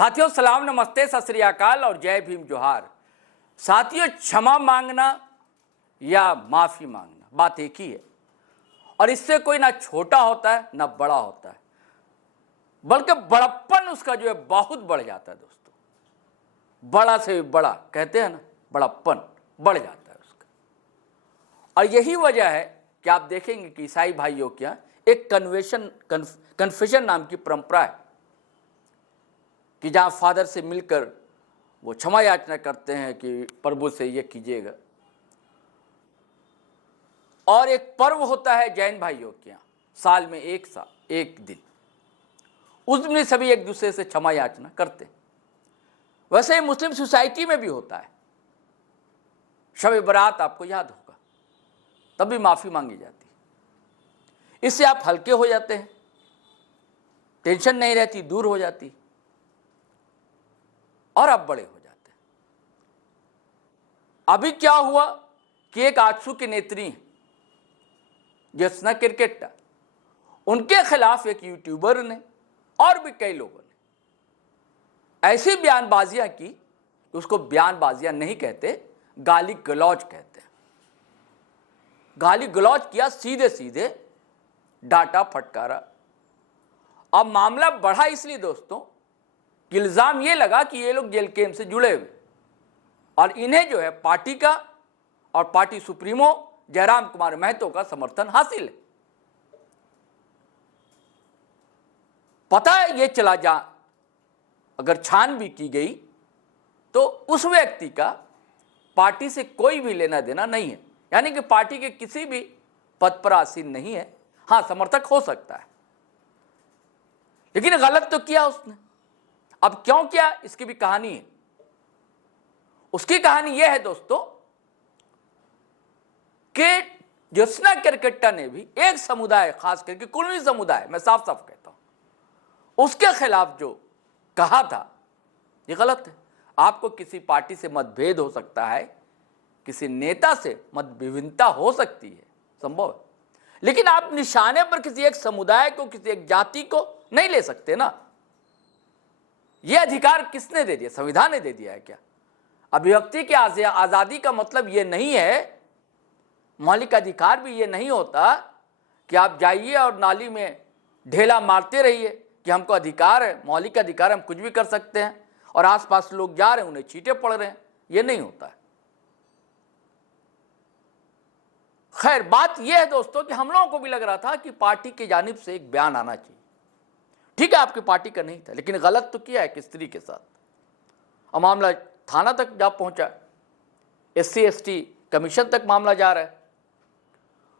साथियों सलाम, नमस्ते, सत श्री अकाल और जय भीम जोहार। साथियों, क्षमा मांगना या माफ़ी मांगना बात एक ही है और इससे कोई ना छोटा होता है ना बड़ा होता है, बल्कि बड़प्पन उसका जो है बहुत बढ़ जाता है। दोस्तों, बड़ा से भी बड़ा कहते हैं ना, बड़प्पन बढ़ जाता है उसका। और यही वजह है कि आप देखेंगे कि ईसाई भाइयों के यहाँ एक कन्फेशन नाम की परंपरा है कि जहाँ फादर से मिलकर वो क्षमा याचना करते हैं कि प्रभु से ये कीजिएगा। और एक पर्व होता है जैन भाइयों के यहाँ, साल में एक दिन, उस दिन सभी एक दूसरे से क्षमा याचना करते हैं। वैसे ही मुस्लिम सोसाइटी में भी होता है। शब बरात आपको याद होगा, तब भी माफ़ी मांगी जाती है। इससे आप हल्के हो जाते हैं, टेंशन नहीं रहती, दूर हो जाती और आप बड़े हो जाते हैं। अभी क्या हुआ कि एक आजसू की नेत्री हैं ज्योत्सना किरकेट्टा, उनके खिलाफ एक यूट्यूबर ने और भी कई लोगों ने ऐसी बयानबाजियां की, उसको बयानबाजियां नहीं कहते, गाली गलौज कहते हैं। गाली गलौज किया, सीधे सीधे डांटा, फटकारा। अब मामला बढ़ा इसलिए दोस्तों कि इल्ज़ाम ये लगा कि ये लोग जेल कैंप से जुड़े हुए और इन्हें जो है पार्टी का और पार्टी सुप्रीमो जयराम कुमार महतो का समर्थन हासिल है। पता है ये चला जा, अगर छान भी की गई तो उस व्यक्ति का पार्टी से कोई भी लेना देना नहीं है, यानी कि पार्टी के किसी भी पद पर आसीन नहीं है। हाँ, समर्थक हो सकता है, लेकिन गलत तो किया उसने। अब क्यों किया, इसकी भी कहानी है। उसकी कहानी यह है दोस्तों कि ज्योत्सना किरकेट्टा ने भी एक समुदाय, खास करके कुर्मी समुदाय, मैं साफ साफ कहता हूं, उसके खिलाफ जो कहा था ये गलत है। आपको किसी पार्टी से मतभेद हो सकता है, किसी नेता से मतभिन्नता हो सकती है, संभव है, लेकिन आप निशाने पर किसी एक समुदाय को, किसी एक जाति को नहीं ले सकते ना। ये अधिकार किसने दे दिया? संविधान ने दे दिया है क्या? अभिव्यक्ति की आज़ादी का मतलब ये नहीं है, मौलिक अधिकार भी ये नहीं होता कि आप जाइए और नाली में ढेला मारते रहिए कि हमको अधिकार है, मौलिक अधिकार, हम कुछ भी कर सकते हैं और आसपास लोग जा रहे हैं, उन्हें चींटे पड़ रहे हैं। ये नहीं होता है। खैर, बात यह है दोस्तों कि हम लोगों को भी लग रहा था कि पार्टी की जानिब से एक बयान आना चाहिए। ठीक है, आपकी पार्टी का नहीं था, लेकिन गलत तो किया है कि स्त्री के साथ। और मामला थाना तक जा पहुंचा, SC/ST कमीशन तक मामला जा रहा है।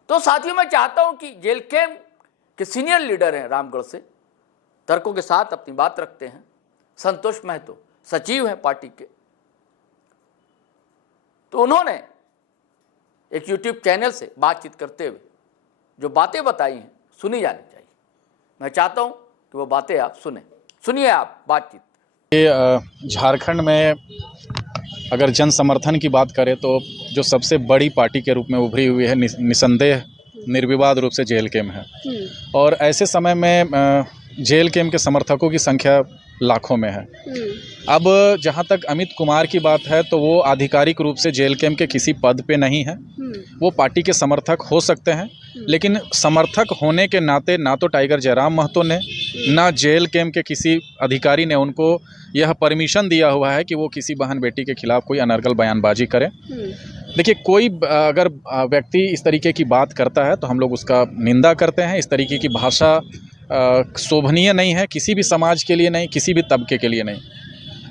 तो साथियों, मैं चाहता हूं कि जेल कैंप के सीनियर लीडर हैं रामगढ़ से, तर्कों के साथ अपनी बात रखते हैं। संतोष महतो सचिव हैं पार्टी के, तो उन्होंने एक YouTube चैनल से बातचीत करते हुए जो बातें बताई हैं सुनी जानी चाहिए। मैं चाहता हूं कि वो बातें आप सुनिए आप बातचीत। ये झारखंड में अगर जन समर्थन की बात करें तो जो सबसे बड़ी पार्टी के रूप में उभरी हुई है, निसंदेह निर्विवाद रूप से जेल कैंप है। और ऐसे समय में जेल कैंप के समर्थकों की संख्या लाखों में है। अब जहां तक अमित कुमार की बात है तो वो आधिकारिक रूप से जेल कैंप के किसी पद पे नहीं है। वो पार्टी के समर्थक हो सकते हैं, लेकिन समर्थक होने के नाते ना तो टाइगर जयराम महतो ने, ना जेल कैंप के किसी अधिकारी ने उनको यह परमिशन दिया हुआ है कि वो किसी बहन बेटी के खिलाफ कोई अनर्गल बयानबाजी करें। देखिए, कोई अगर व्यक्ति इस तरीके की बात करता है तो हम लोग उसका निंदा करते हैं। इस तरीके की भाषा शोभनीय नहीं है, किसी भी समाज के लिए नहीं, किसी भी तबके के लिए नहीं।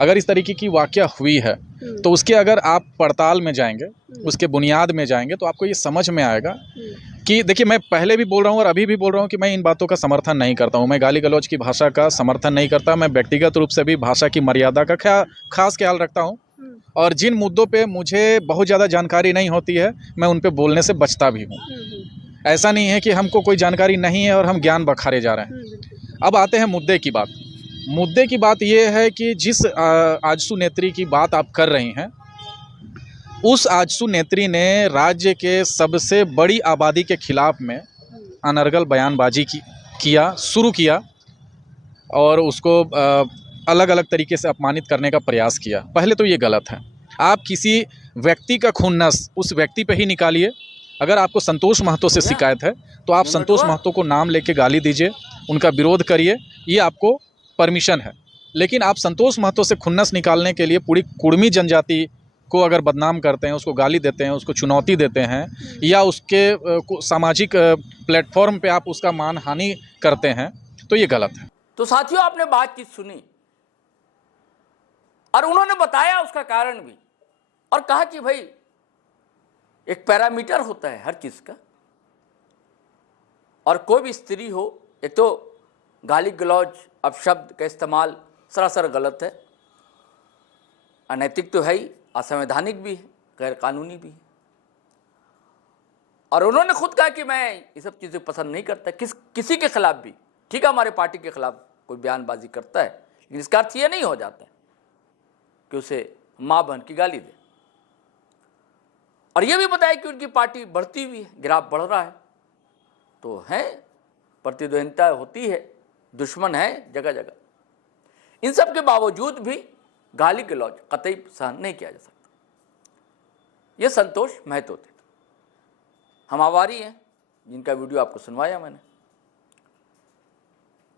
अगर इस तरीके की वाकया हुई है तो उसके अगर आप पड़ताल में जाएंगे, उसके बुनियाद में जाएंगे, तो आपको ये समझ में आएगा कि देखिए, मैं पहले भी बोल रहा हूँ और अभी भी बोल रहा हूँ कि मैं इन बातों का समर्थन नहीं करता हूँ। मैं गाली गलौज की भाषा का समर्थन नहीं करता। मैं व्यक्तिगत रूप से भी भाषा की मर्यादा का खास ख्याल रखता हूँ और जिन मुद्दों पे मुझे बहुत ज़्यादा जानकारी नहीं होती है, मैं उन पे बोलने से बचता भी हूँ। ऐसा नहीं है कि हमको कोई जानकारी नहीं है और हम ज्ञान बखारे जा रहे हैं। अब आते हैं मुद्दे की बात। मुद्दे की बात यह है कि जिस आजसू नेत्री की बात आप कर रही हैं, उस आजसू नेत्री ने राज्य के सबसे बड़ी आबादी के खिलाफ में अनर्गल बयानबाजी शुरू किया और उसको अलग अलग तरीके से अपमानित करने का प्रयास किया। पहले तो ये गलत है। आप किसी व्यक्ति का खुन्नस उस व्यक्ति पे ही निकालिए। अगर आपको संतोष महतो से शिकायत है तो आप संतोष महतो को नाम लेके गाली दीजिए, उनका विरोध करिए, ये आपको परमिशन है। लेकिन आप संतोष महतो से खुन्नस निकालने के लिए पूरी कुड़मी जनजाति को अगर बदनाम करते हैं, उसको गाली देते हैं, उसको चुनौती देते हैं, या उसके सामाजिक प्लेटफॉर्म पे आप उसका मानहानि करते हैं, तो ये गलत है। तो साथियों, आपने बातचीत सुनी और उन्होंने बताया उसका कारण भी, और कहा कि भाई एक पैरामीटर होता है हर चीज का, और कोई भी स्त्री हो, एक तो गाली गलौज अपशब्द का इस्तेमाल सरासर गलत है, अनैतिक तो है ही, असंवैधानिक भी है, गैर कानूनी भी है। और उन्होंने खुद कहा कि मैं ये सब चीज़ें पसंद नहीं करता किसी के खिलाफ भी। ठीक है, हमारे पार्टी के खिलाफ कोई बयानबाजी करता है, लेकिन इसका अर्थ ये नहीं हो जाता है कि उसे माँ बहन की गाली दे। और ये भी बताया कि उनकी पार्टी बढ़ती हुई है, ग्राफ बढ़ रहा है, तो है प्रतिद्वंदिता होती है, दुश्मन है जगह जगह। इन सब के बावजूद भी गाली गलौज कतई सहन नहीं किया जा सकता। ये संतोष महतो थे। हम आभारी हैं जिनका वीडियो आपको सुनवाया मैंने।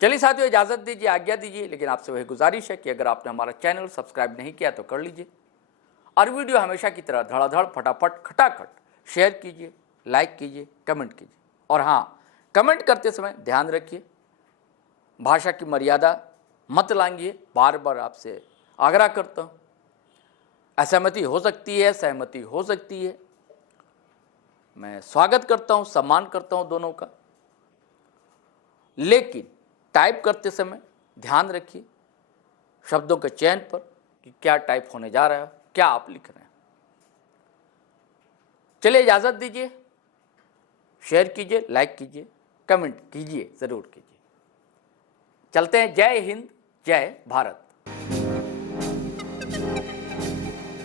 चलिए साथियों, इजाज़त दीजिए, आज्ञा दीजिए, लेकिन आपसे वही गुजारिश है कि अगर आपने हमारा चैनल सब्सक्राइब नहीं किया तो कर लीजिए, और वीडियो हमेशा की तरह धड़ाधड़ फटाफट खटाखट शेयर कीजिए, लाइक कीजिए, कमेंट कीजिए। और हाँ, कमेंट करते समय ध्यान रखिए, भाषा की मर्यादा मत लांघिए, बार बार आपसे आग्रह करता हूँ। असहमति हो सकती है, सहमति हो सकती है, मैं स्वागत करता हूँ, सम्मान करता हूँ दोनों का, लेकिन टाइप करते समय ध्यान रखिए शब्दों के चयन पर कि क्या टाइप होने जा रहा है, क्या आप लिख रहे हैं। चलिए इजाज़त दीजिए, शेयर कीजिए, लाइक कीजिए, कमेंट कीजिए, ज़रूर कीजिए। चलते हैं। जय हिंद, जय भारत।